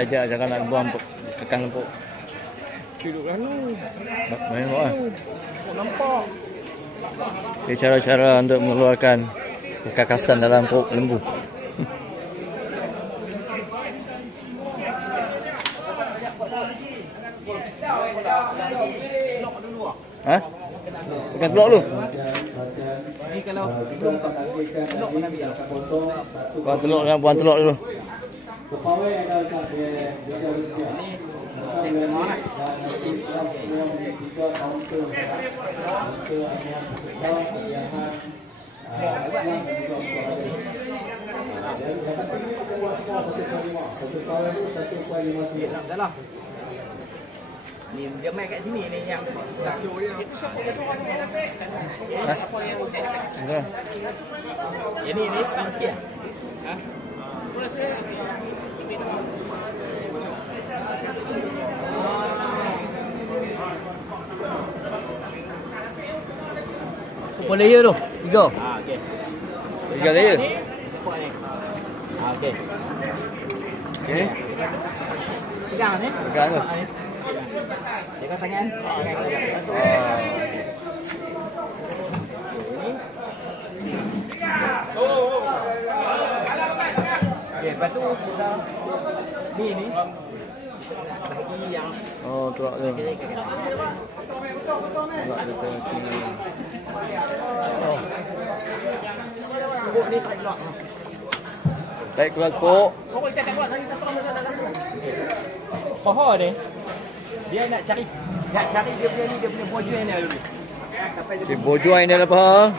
ajar jangan nak buang kekang lempuk. Duduk anu. Main buat. Nampak. Okay, cara-cara untuk mengeluarkan kekakasan dalam lembu. Ha? Tekan teluk dulu. Ni kalau teluk mana biar. Buang teluk dulu. Dah. Ni dia main kat sini ni yang studio dia. Itu siapa yang suruh ni dapat? Siapa yang Betul. Ya ni panas sikit. Ha? Berapa layer tu? 3. Okey. 3 layer. Nampak ni. Okey. Okey. Pegang ni. Pegang tu. Jaga tangan. Okey, lepas tu kita ni bagi yang Tu tu. Kok ni tak keluar. Tarik keluar kok. Pokok kita tak buat lagi tak Pohon ni dia nak cari dia punya ni, dia punya bojuan ni dulu. Sampai dia Bojuan ni apa?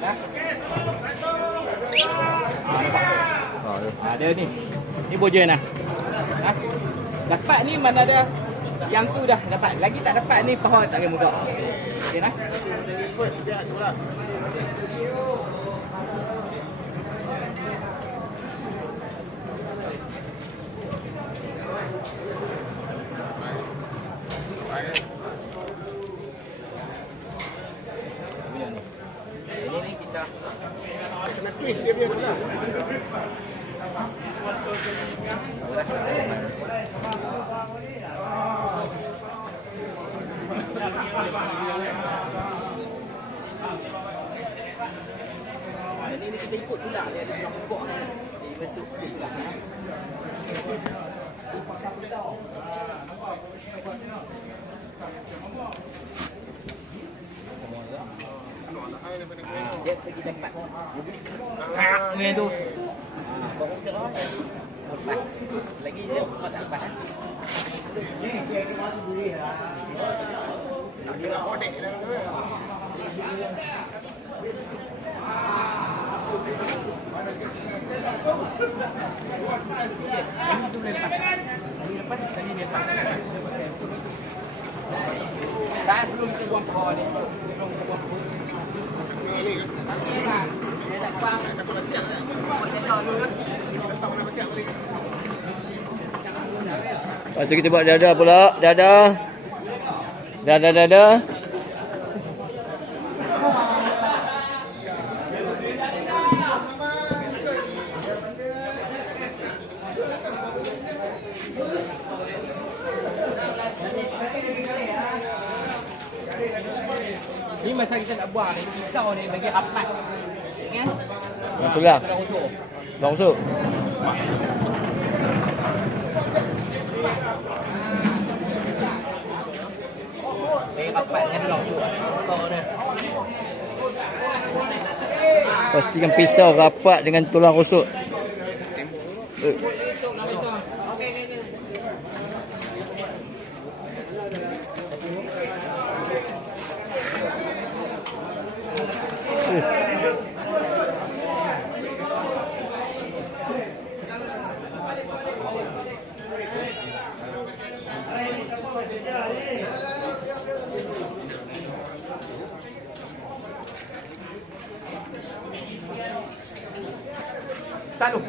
dah. Ada ni. Ni bojuan dah. Ha? Dapat ni mana ada yang tu dah dapat. Lagi tak dapat ni pohon tak boleh mudah. Okey nah. First dia tu lah. Ini kita nak twist dia punya lah. Ini kita ikut pula dia ada pokok ni. Dia masuk pula. Dia pergi dapat. Ni tu. Baru kira dapat. Lagi dia tak dapat. Ni dia kena boleh lah. Dia kodek dah tu. Ini tu lepas. Ini lepas tadi dia lepas. Dah sebelum kita buang pohon ni. Sebelum kita buang pohon. Okey lah. Dia tak kuang. Tak kena siap dah. Dia tahu dulu kan. Tak kena siap balik. Lepas tu kita buat dada pula. Dada. Ni masa kita nak buang ni, pisau ni bagi rapat. Kan? Itulah. Tulang rusuk. Bagi rapat dengan tulang rusuk. Pastikan pisau rapat dengan tulang rusuk. Tahu.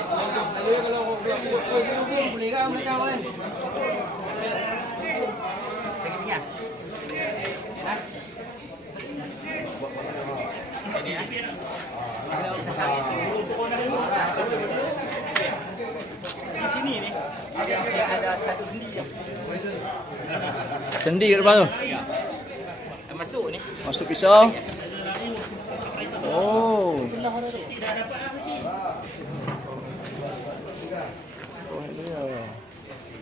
kalau boleh kan macam kan. Lagi ni ah. Ini ah. Di sini ni ada satu sendi je. Sendi kat depan tu. Masuk ni. Masuk pisau. Oh.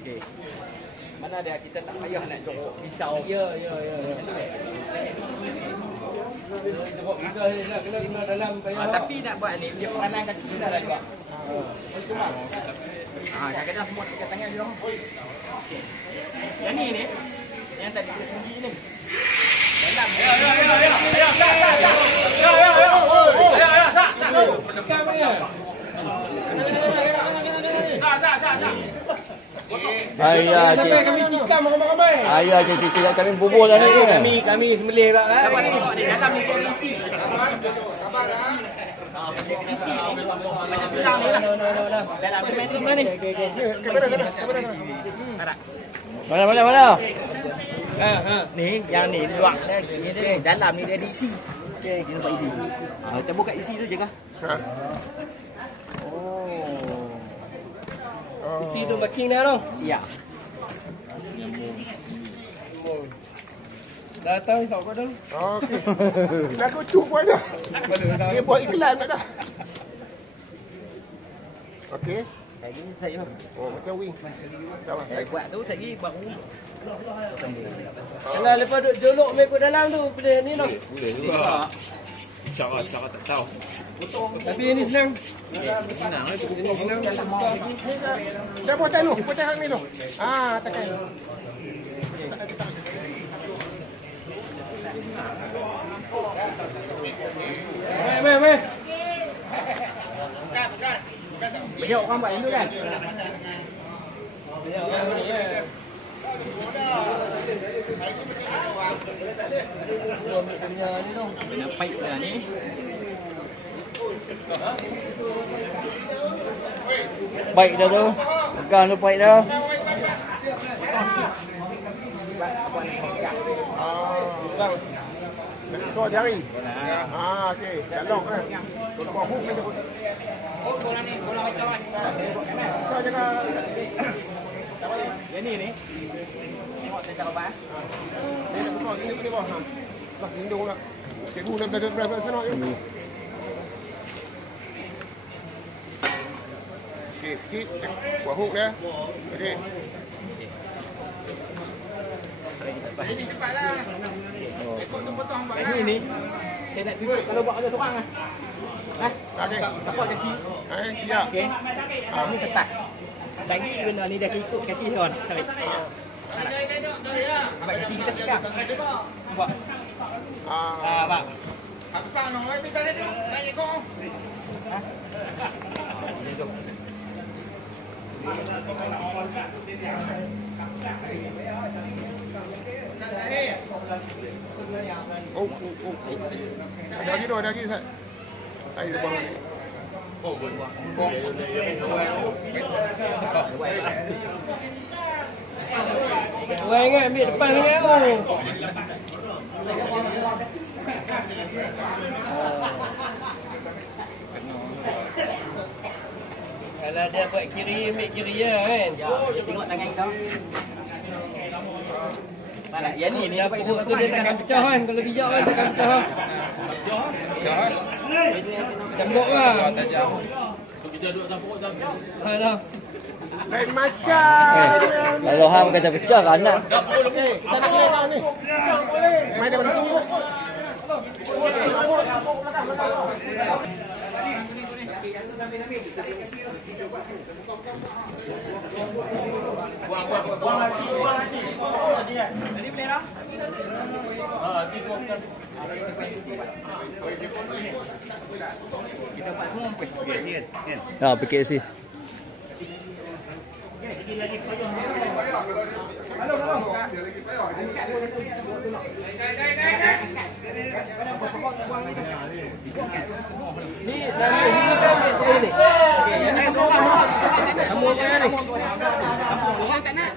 Okey. Mana ada kita tak payah nak jorok pisau. Ya. Kita buat pisau ni nak kena dalam payah. Tapi nak buat ni dia peranan kaki kita dah juga. Kadang-kadang semua dekat tangan je. Okey. Yang ni yang tadi kita sendi ni. Dalam. Ayah cik. Kami tikam ramai-ramai. Ayah cik tidak kami bubur dah ni. Kami sembelih pula kan. Sabar ni tengok ni dalam ni dia isi. Sabar dah. Isi ni banyak tulang ni lah. Dalam dia main tu mana ni? Kamera. Mana? Ni yang ni luar ni dalam ni dia ada isi. Okey, kita buat isi. Kita buka isi tu je kah? Isi tu backing dah tu? Ya. Dah tahu sok kau dah. Okey. Dah kucuk pun dah. Dia buat iklan tak dah. Okey. Kayak gini saya. Oh, macam wing. Sama. Saya buat tu tadi baru. Kalau lepas duk jolok mekut dalam tu boleh ni noh. Boleh juga. Cara tak tahu. Tapi ini senang. Senang lah tu. Dah potong tu, potong hang ni tu. Tekan. Mai. Banyak orang buat itu kan? Nampak dah ni. Baik dah tu. Pegang tu baik dah. Nak jari. Okey. Dah lock kan. Kalau buat hook macam Bola ni, bola macam mana? saya jangan. Yang ni. Tengok saya cara buat. Ni nak buka ini bawah. Lah hindung lah. Cikgu dah berapa sana ni. Sikit. Buat hook dah. Okey. Ini cepatlah. Ikut tu potong hang. Yang ni saya nak tunjuk kalau buat ada seorang ah. Okey. Tapak kaki. Ya. Okey. Ini ketat. Lagi benda ni dah ikut kaki tuan. Tarik. Nampak kaki kita cekak. Buat. Bang. Apa sana oi minta dia tu. Tanya kau. Oh. Ada lagi Ustaz. Air bawah ni. Wei ingat ambil depan sangat tu. Kalau dia buat kiri, ambil kiri je kan. Ya, tengok tangan kau. Mana? Yang ni apa itu? Lepas tu dia takkan pecah kan. Kalau bijak kan takkan pecah. Pecah kan? Tembok lah. Tajam. Kita duduk dalam pokok jam. Dah. Lain macam. Kalau hang kata pecah kan nak. Okey, kita nak main ni. Main dari sini. Buang lagi. Jadi boleh dah? Kita buat semua Ha, PKC. Ni dah ni kan ni. Okey, yang ni ni. Orang tak nak.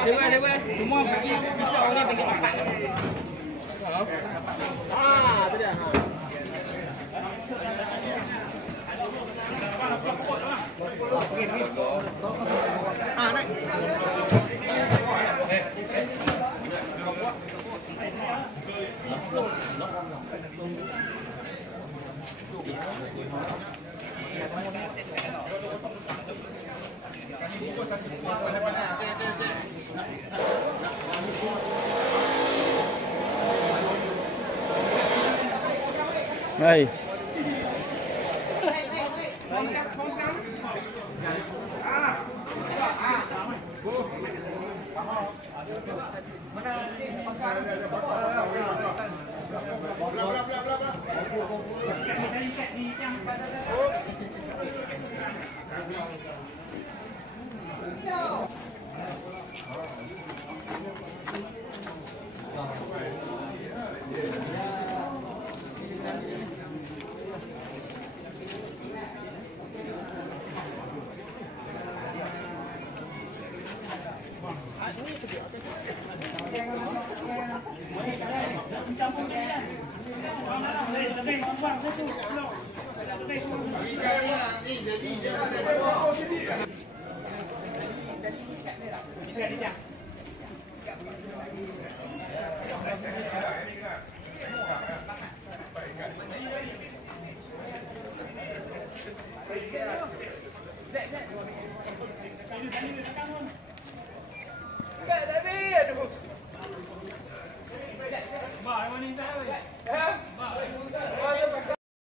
Dia. Semua pergi pisau ni pergi tempat. Tu dia. Naik. Hai.